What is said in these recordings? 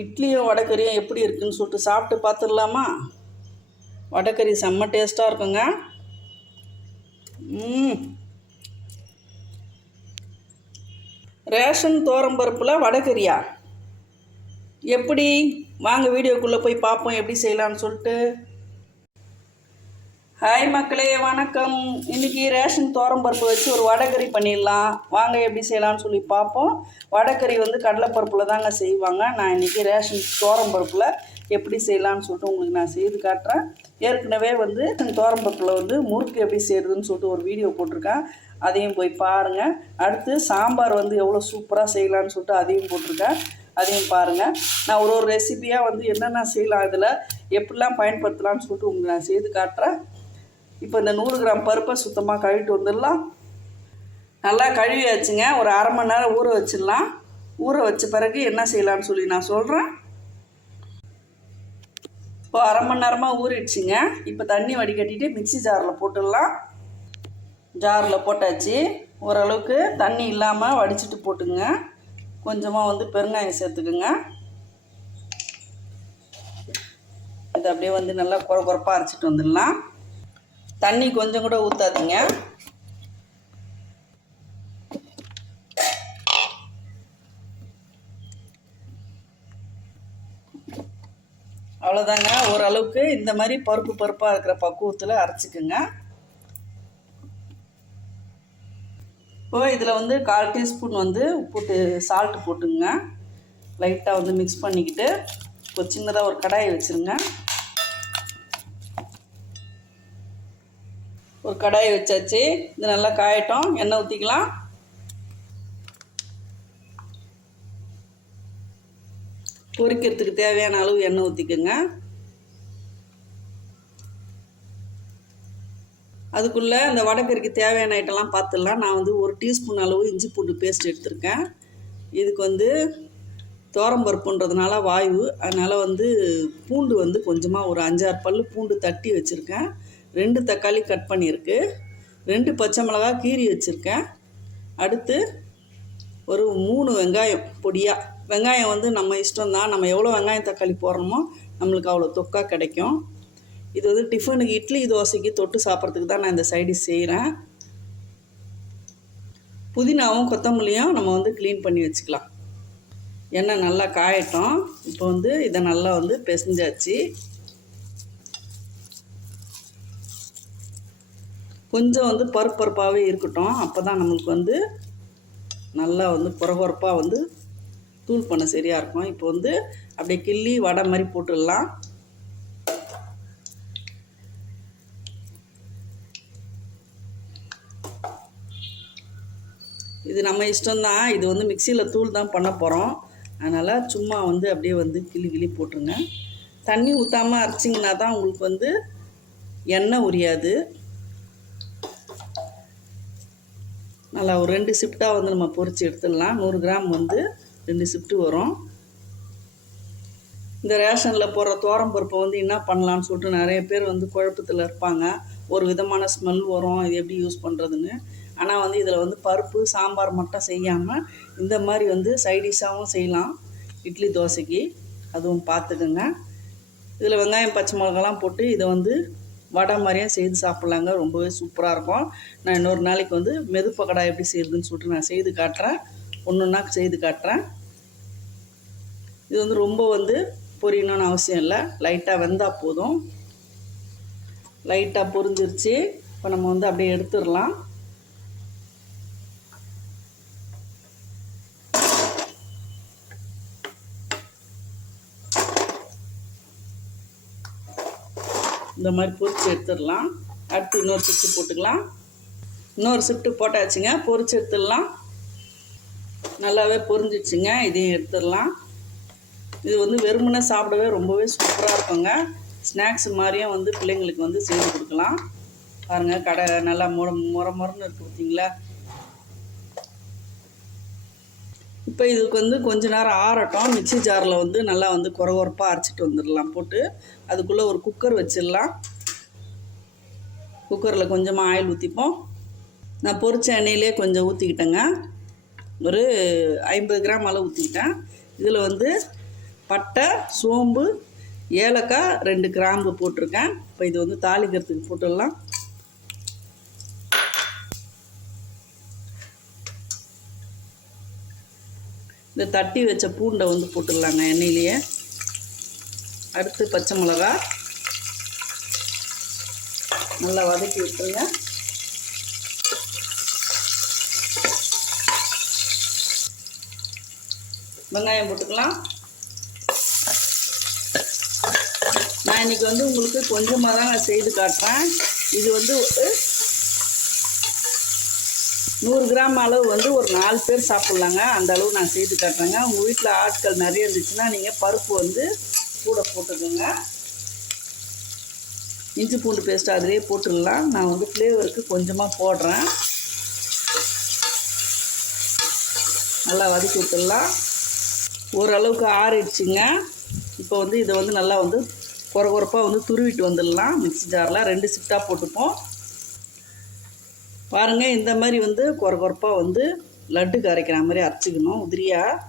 இட்லியும் வடைக்கறியும் எப்படி இருக்குன்னு சொல்லிட்டு சாப்பிட்டு பார்த்துடலாமா? வடைக்கறி செம்ம டேஸ்ட்டாக இருக்குங்க. ரேஷன் தோரம்பருப்பில் வடைக்கறியா எப்படி? வாங்க வீடியோக்குள்ளே போய் பார்ப்போம் எப்படி செய்யலான்னு சொல்லிட்டு. ஹாய் மக்களே வணக்கம். இன்றைக்கி ரேஷன் தோரம்பருப்பு வச்சு ஒரு வடைக்கறி பண்ணிடலாம். வாங்க எப்படி செய்யலாம்னு சொல்லி பார்ப்போம். வடைக்கறி வந்து கடலைப்பருப்பில் தாங்க செய்வாங்க. நான் இன்றைக்கி ரேஷன் தோரம்பருப்பில் எப்படி செய்யலாம்னு சொல்லிட்டு உங்களுக்கு நான் செய்து காட்டுறேன். ஏற்கனவே வந்து தோரம்பருப்பில் வந்து முறுக்கு எப்படி செய்கிறதுன்னு சொல்லிட்டு ஒரு வீடியோ போட்டிருக்கேன். அதையும் போய் பாருங்கள் அடுத்து சாம்பார் வந்து எவ்வளோ சூப்பராக செய்யலாம்னு சொல்லிட்டு அதையும் போட்டிருக்கேன். அதையும் பாருங்கள் நான் ஒரு ஒரு ரெசிபியாக வந்து என்னென்ன செய்யலாம் இதில் எப்படிலாம் பயன்படுத்தலாம்னு சொல்லிட்டு உங்களுக்கு நான் செய்து காட்டுறேன். இப்போ இந்த நூறு கிராம் பருப்பை சுத்தமாக கழுவிட்டு வந்துடலாம். நல்லா கழுவியாச்சுங்க. ஒரு அரை மணி நேரம் ஊற வச்சிடலாம். ஊற வச்ச பிறகு என்ன செய்யலான்னு சொல்லி நான் சொல்கிறேன் இப்போ அரை மணி நேரமாக ஊறிடுச்சுங்க. இப்போ தண்ணி வடிகட்டிட்டு மிக்சி ஜாரில் போட்டுடலாம். ஜாரில் போட்டாச்சு. ஓரளவுக்கு தண்ணி இல்லாமல் வடிச்சிட்டு போட்டுங்க. கொஞ்சமாக வந்து பெருங்காயம் சேர்த்துக்குங்க. இது அப்படியே வந்து நல்லா குறை குறைப்பாக அரைச்சிட்டு வந்துடலாம். தண்ணி கொஞ்சம் கூட ஊற்றாதீங்க அவ்வளோதாங்க ஓரளவுக்கு இந்த மாதிரி பருப்பு பருப்பாக இருக்கிற பக்குவத்தில் அரைச்சிக்குங்க. இப்போ இதில் வந்து கால் டீஸ்பூன் வந்து உப்பு சால்ட்டு போட்டுங்க. லைட்டாக வந்து மிக்ஸ் பண்ணிக்கிட்டு இப்போ சின்னதாக ஒரு கடாயை வச்சுருங்க. ஒரு கடாயை வச்சாச்சு. இது நல்லா காயட்டும். எண்ணெய் ஊற்றிக்கலாம் பொரிக்கிறதுக்கு தேவையான அளவு எண்ணெய் ஊற்றிக்கோங்க அதுக்குள்ளே இந்த வடகறிக்கு தேவையான ஐட்டம்லாம் பார்த்துடலாம் நான் வந்து ஒரு டீஸ்பூன் அளவு இஞ்சி பூண்டு பேஸ்ட் எடுத்திருக்கேன். இதுக்கு வந்து தோரம்பருப்புன்றதுனால வாயு அதனால் வந்து பூண்டு வந்து கொஞ்சமாக ஒரு அஞ்சாறு பல் பூண்டு தட்டி வச்சுருக்கேன். ரெண்டு தக்காளி கட் பண்ணியிருக்கு. ரெண்டு பச்சை மிளகா கீரி வச்சுருக்கேன். அடுத்து ஒரு மூணு வெங்காயம் பொடியாக வெங்காயம் வந்து நம்ம இஷ்டம்தான். நம்ம எவ்வளோ வெங்காயம் தக்காளி போடுறோமோ நம்மளுக்கு அவ்வளோ தொக்கா கிடைக்கும். இது வந்து டிஃபனுக்கு இட்லி தோசைக்கு தொட்டு சாப்பிட்றதுக்கு தான் நான் இந்த சைடிஷ் செய்கிறேன் புதினாவும் கொத்தமல்லியும் நம்ம வந்து க்ளீன் பண்ணி வச்சுக்கலாம். எண்ணெய் நல்லா காயட்டும். இப்போ வந்து இதை நல்லா வந்து பெசஞ்சாச்சு. கொஞ்சம் வந்து பருப்பு பருப்பாகவே இருக்கட்டும். அப்போ தான் நம்மளுக்கு வந்து நல்லா வந்து குறகுறப்பாக வந்து தூள் பண்ண சரியாக இருக்கும். இப்போ வந்து அப்படியே கிள்ளி வடை மாதிரி போட்டுடலாம். இது நம்ம இஷ்டம்தான். இது வந்து மிக்சியில் தூள் தான் பண்ண போகிறோம் அதனால் சும்மா வந்து அப்படியே வந்து கிளி கிளி போட்டுருங்க. தண்ணி ஊற்றாமல் அரைச்சிங்கன்னா தான் உங்களுக்கு வந்து எண்ணெய் உரியாது. நல்லா ஒரு ரெண்டு ஷிஃப்டாக வந்து நம்ம பொறிச்சு எடுத்துடலாம். நூறு கிராம் வந்து ரெண்டு ஷிஃப்ட்டு வரும். இந்த ரேஷனில் போடுற தோரம் பருப்பை வந்து என்ன பண்ணலான்னு சொல்லிட்டு நிறைய பேர் வந்து குழப்பத்தில் இருப்பாங்க. ஒரு விதமான ஸ்மெல் வரும். இது எப்படி யூஸ் பண்ணுறதுன்னு ஆனால் வந்து இதில் வந்து பருப்பு சாம்பார் மட்டும் செய்யாமல் இந்த மாதிரி வந்து சைடிஷாகவும் செய்யலாம். இட்லி தோசைக்கு. அதுவும் பார்த்துக்குங்க. இதில் வெங்காயம் பச்சை மிளகாலாம் போட்டு இதை வந்து வடை மாதிரியும் செய்து சாப்பிட்லாங்க. ரொம்பவே சூப்பராக இருக்கும். நான் இன்னொரு நாளைக்கு வந்து மெதுப்ப கடை எப்படி செய்யுதுன்னு சொல்லிட்டு நான் செய்து காட்டுறேன். ஒன்று ஒன்றா செய்து காட்டுறேன். இது வந்து ரொம்ப வந்து பொரியணும்னு அவசியம் இல்லை. லைட்டாக வெந்தால் போதும். லைட்டாக பொரிஞ்சிருச்சு. இப்போ நம்ம வந்து அப்படியே எடுத்துடலாம். இந்த மாதிரி பொரிச்சு எடுத்துடலாம். அடுத்து இன்னொரு ஷிஃப்ட்டு போட்டுக்கலாம். இன்னொரு ஷிஃப்ட்டு போட்டாச்சுங்க. பொறிச்சு எடுத்துடலாம். நல்லாவே பொரிஞ்சிச்சுங்க. இதையும் எடுத்துடலாம். இது வந்து வெறுமனே சாப்பிடவே ரொம்பவே சூப்பராக இருக்குங்க. ஸ்நாக்ஸ் மாதிரியும் வந்து பிள்ளைங்களுக்கு வந்து செய்து கொடுக்கலாம். பாருங்கள் கடை நல்லா முற முற முறன்னு இருக்குது பார்த்தீங்களா இப்போ இதுக்கு வந்து கொஞ்ச நேரம் ஆறட்டும். மிக்ஸி ஜாரில் வந்து நல்லா வந்து குறை அரைச்சிட்டு வந்துடலாம். போட்டு அதுக்குள்ளே ஒரு குக்கர் வச்சிடலாம். குக்கரில் கொஞ்சமாக ஆயில் ஊற்றிப்போம் நான் பொரிச்ச எண்ணெயிலே கொஞ்சம் ஊற்றிக்கிட்டேங்க ஒரு ஐம்பது கிராம் அளவு ஊற்றிக்கிட்டேன் இதில் வந்து பட்டை சோம்பு ஏலக்காய் ரெண்டு கிராம்பு போட்டிருக்கேன். இப்போ இது வந்து தாளிக்கிறதுக்கு போட்டுடலாம். இந்த தட்டி வச்ச பூண்டை வந்து போட்டுடலாங்க எண்ணெயிலேயே. அடுத்து பச்சை மிளகா. நல்லா வதக்கி விட்டுருங்க. வெங்காயம் போட்டுக்கலாம். நான் இன்னைக்கு வந்து உங்களுக்கு கொஞ்சமாக தான் நான் செய்து காட்டுறேன். இது வந்து ஒரு நூறு கிராம் அளவு வந்து ஒரு நாலு பேர் சாப்பிட்லாங்க. அந்த அளவு நான் செய்து காட்டுறேங்க. உங்கள் வீட்டில் ஆட்கள் நிறைய இருந்துச்சுன்னா நீங்கள் பருப்பு வந்து கூட போட்டுக்கோங்க. இஞ்சி பூண்டு பேஸ்ட் அதிலே போட்டுடலாம். நான் வந்து ஃப்ளேவருக்கு கொஞ்சமாக போடுறேன். நல்லா வதக்கி விட்டுடலாம். ஓரளவுக்கு ஆறிடுச்சுங்க. இப்போ வந்து இதை வந்து நல்லா வந்து குறை குறைப்பாக வந்து துருவிட்டு வந்துடலாம். மிக்ஸி ஜாரில் ரெண்டு சிப்டாக போட்டுப்போம். பாருங்கள் இந்த மாதிரி வந்து குறை குறைப்பாக வந்து லட்டுக்கு அரைக்கிற மாதிரி அரைச்சிக்கணும். உதிரியாக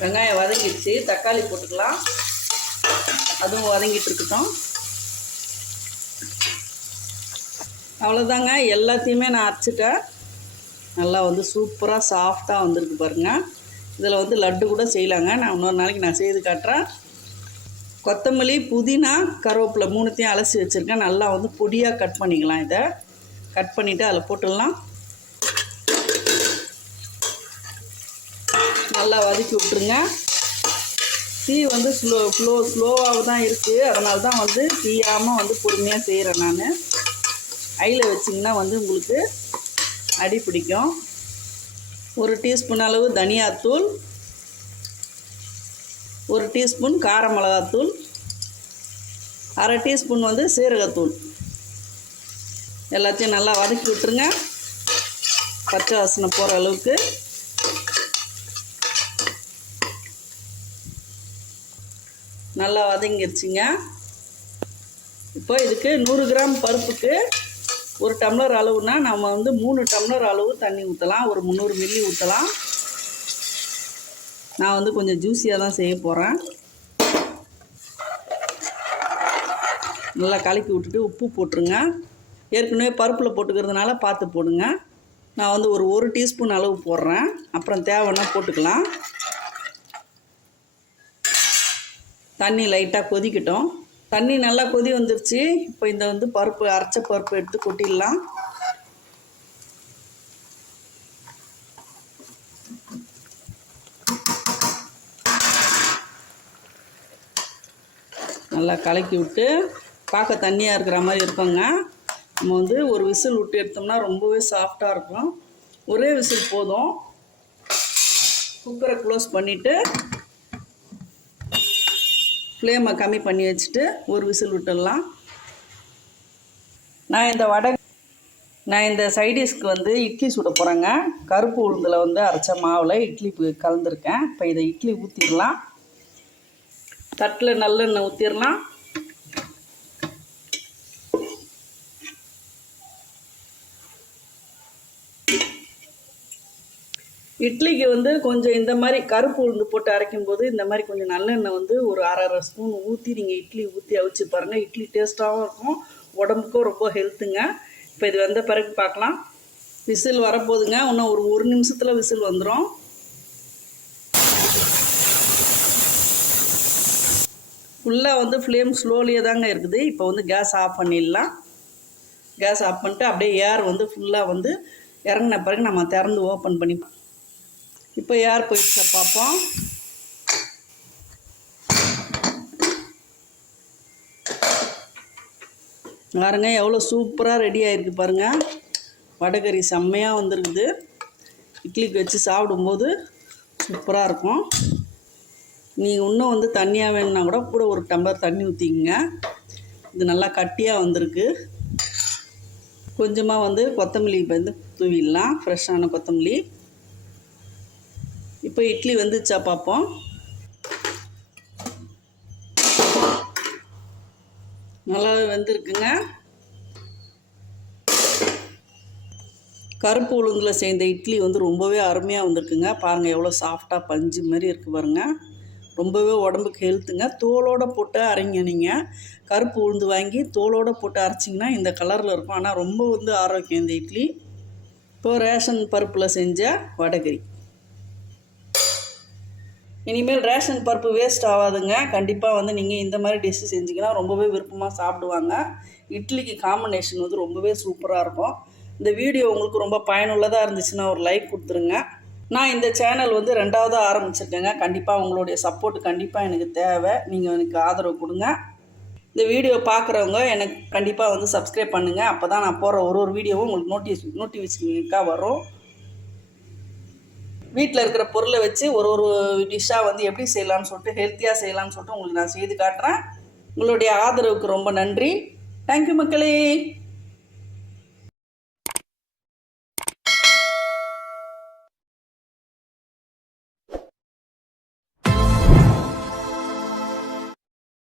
வெங்காயம் வதங்கிடுச்சு. தக்காளி போட்டுக்கலாம். அதுவும் வதங்கிட்டு இருக்கட்டும். அவ்வளோதாங்க எல்லாத்தையுமே நான் அரைச்சிட்டேன். நல்லா வந்து சூப்பராக சாஃப்டாக வந்திருக்கு பாருங்கள் இதில் வந்து லட்டு கூட செய்யலாங்க. நான் இன்னொரு நாளைக்கு நான் செய்து காட்டுறேன். கொத்தமல்லி புதினா கருவேப்பிலை மூணுத்தையும் அலசி வச்சுருக்கேன். நல்லா வந்து பொடியாக கட் பண்ணிக்கலாம் இதை. கட் பண்ணிவிட்டு அதில் போட்டுடலாம். நல்லா வதக்கி விட்ருங்க தீ வந்து ஸ்லோ ஸ்லோ ஸ்லோவாக தான் இருக்குது அதனால தான் வந்து தீயாமல் வந்து பொறுமையாக செய்கிறேன் நான். ஐயில் வச்சிங்கன்னா வந்து உங்களுக்கு அடி பிடிக்கும். ஒரு டீஸ்பூன் அளவு தனியாத்தூள். ஒரு டீஸ்பூன் கார மிளகாத்தூள் அரை டீஸ்பூன் வந்து சீரகத்தூள். எல்லாத்தையும் நல்லா வதக்கி விட்டுருங்க. பச்சை வாசனை போகிற அளவுக்கு. நல்லா வதங்கிடுச்சிங்க இப்போ இதுக்கு நூறு கிராம் பருப்புக்கு ஒரு டம்ளர் அளவுனா நம்ம வந்து மூணு டம்ளர் அளவு தண்ணி ஊற்றலாம் ஒரு முந்நூறு மில்லி ஊற்றலாம் நான் வந்து கொஞ்சம் ஜூஸியாக தான் செய்ய போகிறேன் நல்லா கலக்கி விட்டுட்டு உப்பு போட்டுருங்க. ஏற்கனவே பருப்பில் போட்டுக்கிறதுனால பார்த்து போடுங்க. நான் வந்து ஒரு ஒரு டீஸ்பூன் அளவு போடுறேன். அப்புறம் தேவைன்னா போட்டுக்கலாம். தண்ணி லைட்டாக கொதிக்கட்டும். தண்ணி நல்லா கொதி வந்துருச்சு. இப்போ இந்த வந்து பருப்பு அரைச்ச பருப்பு எடுத்து கொட்டிடலாம். நல்லா கலக்கி விட்டு பார்க்க தண்ணியாக இருக்கிற மாதிரி இருக்குங்க. நம்ம வந்து ஒரு விசில் விட்டு எடுத்தோம்னா ரொம்பவே சாஃப்டாக இருக்கும். ஒரே விசில் போதும். குக்கரை க்ளோஸ் பண்ணிவிட்டு ஃப்ளேமை கம்மி பண்ணி வச்சுட்டு ஒரு விசில் விட்டுடலாம். நான் இந்த வடை நான் இந்த சைடிஷ்க்கு வந்து இட்லி சுட போகிறேங்க கருப்பு உளுந்தில் வந்து அரைச்ச மாவில் இட்லி கலந்துருக்கேன். இப்போ இதை இட்லி ஊற்றிடலாம் தட்டில் நல்லெண்ணெய் ஊற்றிடலாம் இட்லிக்கு வந்து கொஞ்சம் இந்த மாதிரி கருப்பு உளுந்து போட்டு அரைக்கும் போது இந்த மாதிரி கொஞ்சம் நல்லெண்ணெய் வந்து ஒரு அரை அரை ஸ்பூன் ஊற்றி நீங்கள் இட்லி ஊற்றி அவிச்சு பாருங்கள் இட்லி டேஸ்ட்டாகவும் இருக்கும். உடம்புக்கும் ரொம்ப ஹெல்த்துங்க இப்போ இது வந்த பிறகு பார்க்கலாம். விசில் வரப்போகுதுங்க. இன்னும் ஒரு ஒரு நிமிஷத்தில் விசில் வந்துடும் ஃபுல்லாக வந்து ஃப்ளேம் ஸ்லோலியே தாங்க இருக்குது. இப்போ வந்து கேஸ் ஆஃப் பண்ணிடலாம். கேஸ் ஆஃப் பண்ணிட்டு அப்படியே ஏர் வந்து ஃபுல்லாக வந்து இறங்கின பிறகு நம்ம திறந்து ஓப்பன் பண்ணி இப்போ ஏர் போயிடுச்சா பார்ப்போம். பாருங்க எவ்வளோ சூப்பராக ரெடி ஆகிருக்கு பாருங்கள் வடகறி செம்மையாக வந்திருக்குது. இட்லிக்கு வச்சு சாப்பிடும்போது சூப்பராக இருக்கும். நீங்கள் இன்னும் வந்து தண்ணியாக வேணும்னா கூட கூட ஒரு டம்ளர் தண்ணி ஊற்றிக்கங்க இது நல்லா கட்டியாக வந்திருக்கு. கொஞ்சமாக வந்து கொத்தமல்லி இப்போ வந்து தூவிடலாம். ஃப்ரெஷ்ஷான கொத்தமல்லி. இப்போ இட்லி வந்துச்சா பார்ப்போம் நல்லாவே வெந்திருக்குங்க. கருப்பு உளுந்தில் சேர்ந்த இட்லி வந்து ரொம்பவே அருமையாக வந்திருக்குங்க. பாருங்கள் எவ்வளோ சாஃப்டாக பஞ்சு மாதிரி இருக்குது பாருங்கள் ரொம்பவே உடம்புக்கு ஹெல்த்துங்க. தோலோடு போட்டு அரைங்க நீங்கள் கருப்பு உளுந்து வாங்கி தோலோடு போட்டு அரைச்சிங்கன்னா இந்த கலரில் இருக்கும். ஆனால் ரொம்ப வந்து ஆரோக்கியம் இந்த இட்லி. இப்போ ரேஷன் பருப்பில் செஞ்ச வடகரி இனிமேல் ரேஷன் பருப்பு வேஸ்ட் ஆகாதுங்க. கண்டிப்பாக வந்து நீங்கள் இந்த மாதிரி டிஷ்ஷு செஞ்சிங்கன்னா ரொம்பவே விருப்பமாக சாப்பிடுவாங்க. இட்லிக்கு காம்பினேஷன் வந்து ரொம்பவே சூப்பராக இருக்கும். இந்த வீடியோ உங்களுக்கு ரொம்ப பயனுள்ளதாக இருந்துச்சுன்னா ஒரு லைக் கொடுத்துருங்க. நான் இந்த சேனல் வந்து ரெண்டாவதாக ஆரம்பிச்சிருக்கேங்க. கண்டிப்பாக உங்களுடைய சப்போர்ட் கண்டிப்பாக எனக்கு தேவை. நீங்கள் எனக்கு ஆதரவு கொடுங்க. இந்த வீடியோ பார்க்குறவங்க எனக்கு கண்டிப்பாக வந்து சப்ஸ்கிரைப் பண்ணுங்கள் அப்போ தான் நான் போகிற ஒரு ஒரு வீடியோவும் உங்களுக்கு நோட்டிஸ் நோட்டிஃபிகேஷனுக்காக வரும். வீட்டில் இருக்கிற பொருளை வச்சு ஒரு ஒரு டிஷ்ஷாக வந்து எப்படி செய்யலாம்னு சொல்லிட்டு ஹெல்த்தியாக செய்யலாம்னு சொல்லிட்டு உங்களுக்கு நான் செய்து காட்டுறேன். உங்களுடைய ஆதரவுக்கு ரொம்ப நன்றி. தேங்க்யூ மக்களே.